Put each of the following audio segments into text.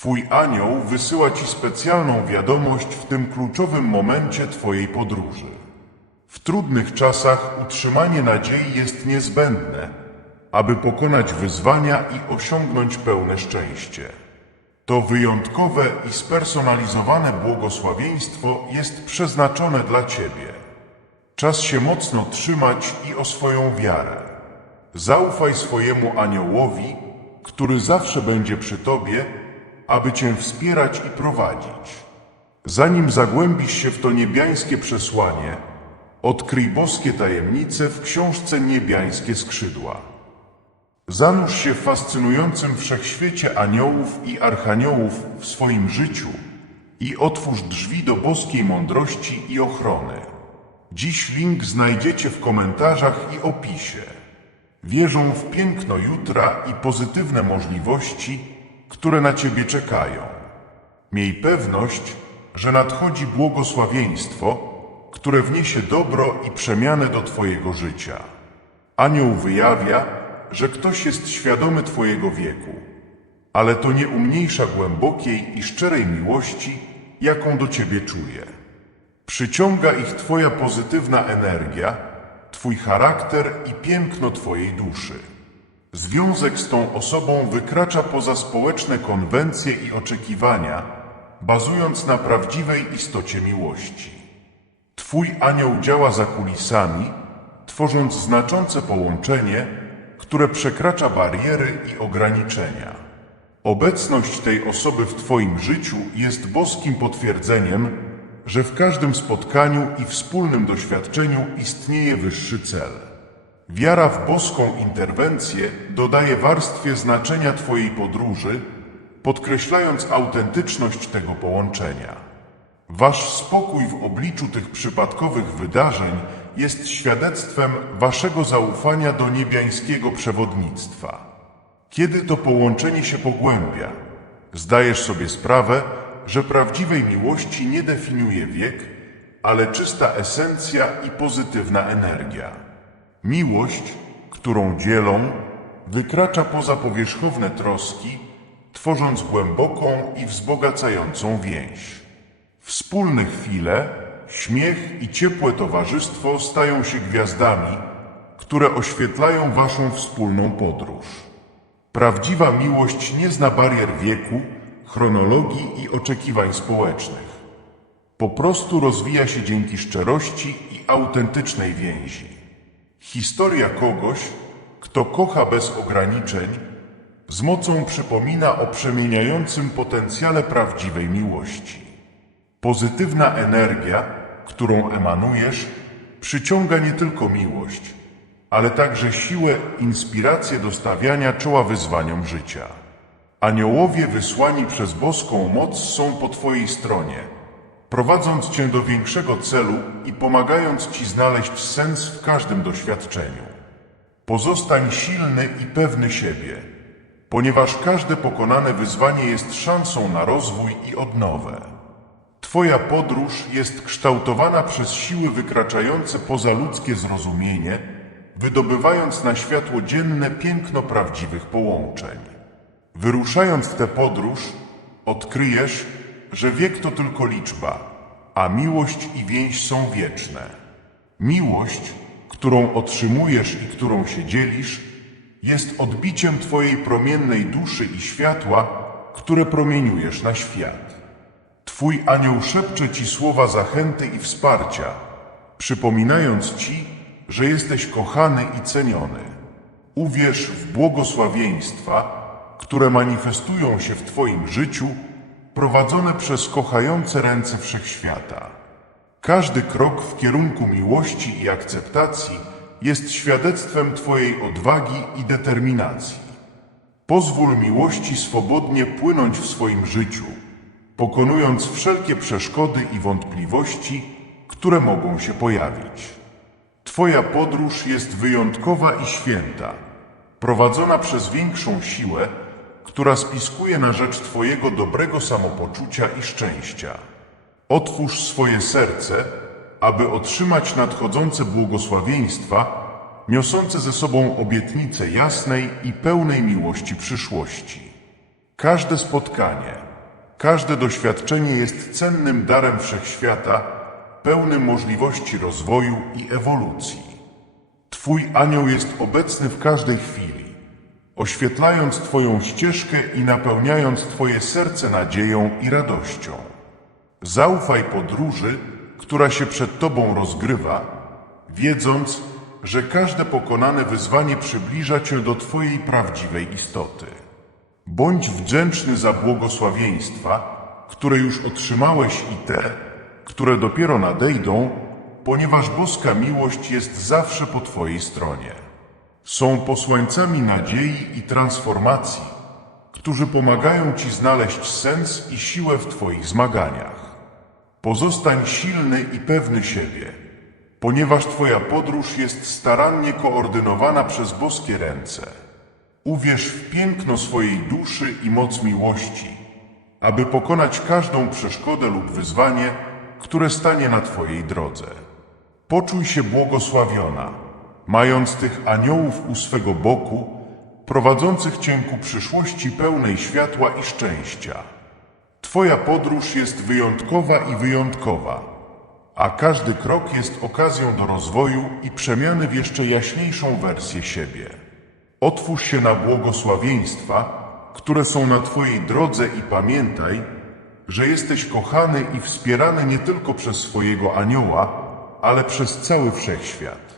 Twój anioł wysyła ci specjalną wiadomość w tym kluczowym momencie Twojej podróży. W trudnych czasach utrzymanie nadziei jest niezbędne, aby pokonać wyzwania i osiągnąć pełne szczęście. To wyjątkowe i spersonalizowane błogosławieństwo jest przeznaczone dla Ciebie. Czas się mocno trzymać i o swoją wiarę. Zaufaj swojemu aniołowi, który zawsze będzie przy Tobie, aby Cię wspierać i prowadzić. Zanim zagłębisz się w to niebiańskie przesłanie, odkryj boskie tajemnice w książce Niebiańskie Skrzydła. Zanurz się w fascynującym wszechświecie aniołów i archaniołów w swoim życiu i otwórz drzwi do boskiej mądrości i ochrony. Dziś link znajdziecie w komentarzach i opisie. Wierzą w piękno jutra i pozytywne możliwości, które na Ciebie czekają. Miej pewność, że nadchodzi błogosławieństwo, które wniesie dobro i przemianę do Twojego życia. Anioł wyjawia, że ktoś jest świadomy Twojego wieku, ale to nie umniejsza głębokiej i szczerej miłości, jaką do Ciebie czuje. Przyciąga ich Twoja pozytywna energia, Twój charakter i piękno Twojej duszy. Związek z tą osobą wykracza poza społeczne konwencje i oczekiwania, bazując na prawdziwej istocie miłości. Twój anioł działa za kulisami, tworząc znaczące połączenie, które przekracza bariery i ograniczenia. Obecność tej osoby w Twoim życiu jest boskim potwierdzeniem, że w każdym spotkaniu i wspólnym doświadczeniu istnieje wyższy cel. Wiara w boską interwencję dodaje warstwie znaczenia Twojej podróży, podkreślając autentyczność tego połączenia. Wasz spokój w obliczu tych przypadkowych wydarzeń jest świadectwem Waszego zaufania do niebiańskiego przewodnictwa. Kiedy to połączenie się pogłębia, zdajesz sobie sprawę, że prawdziwej miłości nie definiuje wiek, ale czysta esencja i pozytywna energia. Miłość, którą dzielą, wykracza poza powierzchowne troski, tworząc głęboką i wzbogacającą więź. Wspólne chwile, śmiech i ciepłe towarzystwo stają się gwiazdami, które oświetlają waszą wspólną podróż. Prawdziwa miłość nie zna barier wieku, chronologii i oczekiwań społecznych. Po prostu rozwija się dzięki szczerości i autentycznej więzi. Historia kogoś, kto kocha bez ograniczeń, z mocą przypomina o przemieniającym potencjale prawdziwej miłości. Pozytywna energia, którą emanujesz, przyciąga nie tylko miłość, ale także siłę, inspirację do stawiania czoła wyzwaniom życia. Aniołowie wysłani przez boską moc są po Twojej stronie, prowadząc Cię do większego celu i pomagając Ci znaleźć sens w każdym doświadczeniu. Pozostań silny i pewny siebie, ponieważ każde pokonane wyzwanie jest szansą na rozwój i odnowę. Twoja podróż jest kształtowana przez siły wykraczające poza ludzkie zrozumienie, wydobywając na światło dzienne piękno prawdziwych połączeń. Wyruszając tę podróż, odkryjesz, że wiek to tylko liczba, a miłość i więź są wieczne. Miłość, którą otrzymujesz i którą się dzielisz, jest odbiciem Twojej promiennej duszy i światła, które promieniujesz na świat. Twój anioł szepcze Ci słowa zachęty i wsparcia, przypominając Ci, że jesteś kochany i ceniony. Uwierz w błogosławieństwa, które manifestują się w Twoim życiu, prowadzone przez kochające ręce wszechświata. Każdy krok w kierunku miłości i akceptacji jest świadectwem Twojej odwagi i determinacji. Pozwól miłości swobodnie płynąć w swoim życiu, pokonując wszelkie przeszkody i wątpliwości, które mogą się pojawić. Twoja podróż jest wyjątkowa i święta, prowadzona przez większą siłę, która spiskuje na rzecz Twojego dobrego samopoczucia i szczęścia. Otwórz swoje serce, aby otrzymać nadchodzące błogosławieństwa, niosące ze sobą obietnicę jasnej i pełnej miłości przyszłości. Każde spotkanie, Każde doświadczenie jest cennym darem wszechświata, pełnym możliwości rozwoju i ewolucji. Twój anioł jest obecny w każdej chwili, oświetlając Twoją ścieżkę i napełniając Twoje serce nadzieją i radością. Zaufaj podróży, która się przed Tobą rozgrywa, wiedząc, że każde pokonane wyzwanie przybliża Cię do Twojej prawdziwej istoty. Bądź wdzięczny za błogosławieństwa, które już otrzymałeś i te, które dopiero nadejdą, ponieważ boska miłość jest zawsze po Twojej stronie. Są posłańcami nadziei i transformacji, którzy pomagają Ci znaleźć sens i siłę w Twoich zmaganiach. Pozostań silny i pewny siebie, ponieważ Twoja podróż jest starannie koordynowana przez boskie ręce. Uwierz w piękno swojej duszy i moc miłości, aby pokonać każdą przeszkodę lub wyzwanie, które stanie na Twojej drodze. Poczuj się błogosławiona, mając tych aniołów u swego boku, prowadzących Cię ku przyszłości pełnej światła i szczęścia. Twoja podróż jest wyjątkowa i wyjątkowa, a każdy krok jest okazją do rozwoju i przemiany w jeszcze jaśniejszą wersję siebie. Otwórz się na błogosławieństwa, które są na Twojej drodze i pamiętaj, że jesteś kochany i wspierany nie tylko przez swojego anioła, ale przez cały wszechświat.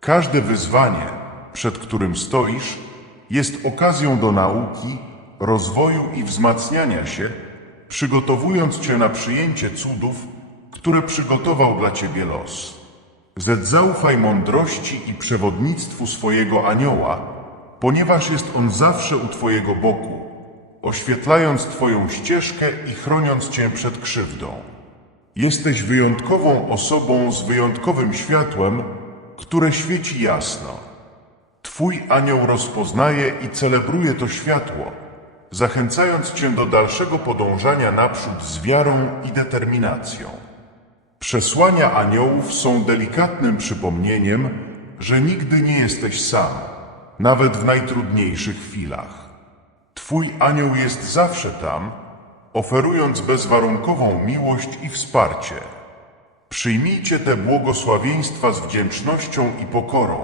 Każde wyzwanie, przed którym stoisz, jest okazją do nauki, rozwoju i wzmacniania się, przygotowując Cię na przyjęcie cudów, które przygotował dla Ciebie los. Zaufaj mądrości i przewodnictwu swojego anioła, ponieważ jest on zawsze u Twojego boku, oświetlając Twoją ścieżkę i chroniąc Cię przed krzywdą. Jesteś wyjątkową osobą z wyjątkowym światłem, które świeci jasno. Twój anioł rozpoznaje i celebruje to światło, zachęcając Cię do dalszego podążania naprzód z wiarą i determinacją. Przesłania aniołów są delikatnym przypomnieniem, że nigdy nie jesteś sam, nawet w najtrudniejszych chwilach. Twój anioł jest zawsze tam, oferując bezwarunkową miłość i wsparcie. Przyjmijcie te błogosławieństwa z wdzięcznością i pokorą,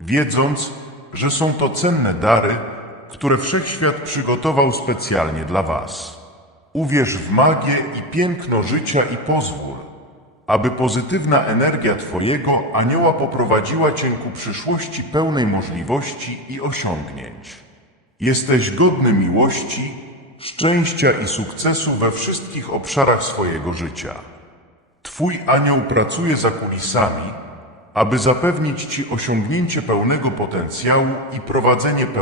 wiedząc, że są to cenne dary, które wszechświat przygotował specjalnie dla Was. Uwierz w magię i piękno życia i pozwól, aby pozytywna energia Twojego anioła poprowadziła Cię ku przyszłości pełnej możliwości i osiągnięć. Jesteś godny miłości, szczęścia i sukcesu we wszystkich obszarach swojego życia. Twój anioł pracuje za kulisami, aby zapewnić Ci osiągnięcie pełnego potencjału i prowadzenie pełnego